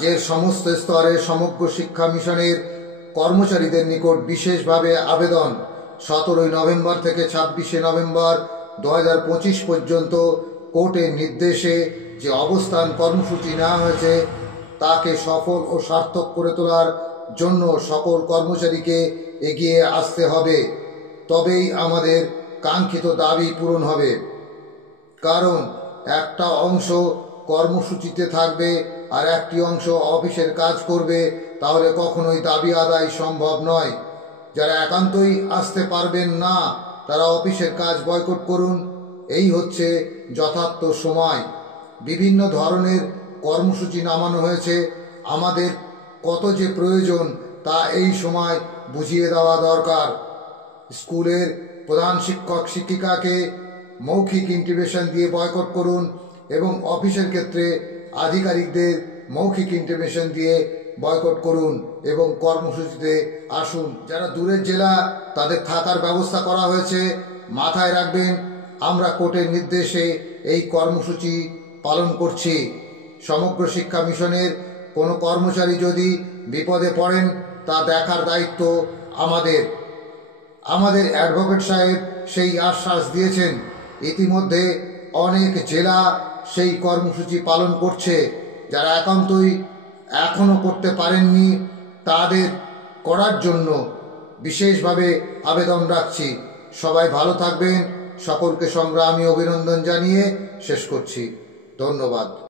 রাজ্যের সমস্ত স্তরে সমগ্র শিক্ষা মিশনের কর্মচারীদের নিকট বিশেষভাবে আবেদন, 17 নভেম্বর থেকে 26 নভেম্বর 2025 পর্যন্ত কোর্টের নির্দেশে যে অবস্থান কর্মসূচি নেওয়া হয়েছে তাকে সফল ও সার্থক করে তোলার জন্য সকল কর্মচারীকে এগিয়ে আসতে হবে। তবেই আমাদের কাঙ্ক্ষিত দাবি পূরণ হবে। কারণ একটা অংশ কর্মসূচিতে থাকবে আর একটি অংশ অফিসের কাজ করবে, তাহলে কখনোই দাবি আদায় সম্ভব নয়। যারা একান্তই আসতে পারবেন না তারা অফিসের কাজ বয়কট করুন, এই হচ্ছে যথার্থ সময়। বিভিন্ন ধরনের কর্মসূচি নামানো হয়েছে, আমাদের কত যে প্রয়োজন তা এই সময় বুঝিয়ে দেওয়া দরকার। স্কুলের প্রধান শিক্ষক শিক্ষিকাকে মৌখিক ইন্টিমেশন দিয়ে বয়কট করুন এবং অফিসের ক্ষেত্রে আধিকারিকদের মৌখিক ইন্টিমেশন দিয়ে বয়কট করুন এবং কর্মসূচিতে আসুন। যারা দূরের জেলা তাদের থাকার ব্যবস্থা করা হয়েছে। মাথায় রাখবেন, আমরা কোর্টের নির্দেশে এই কর্মসূচি পালন করছি। সমগ্র শিক্ষা মিশনের কোনো কর্মচারী যদি বিপদে পড়েন তা দেখার দায়িত্ব আমাদের। আমাদের অ্যাডভোকেট সাহেব সেই আশ্বাস দিয়েছেন। ইতিমধ্যে অনেক জেলা সেই কর্মসূচি পালন করছে। যারা একান্তই এখনও করতে পারেননি তাদের করার জন্য বিশেষভাবে আবেদন রাখছি। সবাই ভালো থাকবেন। সকলকে সংগ্রামী অভিনন্দন জানিয়ে শেষ করছি। ধন্যবাদ।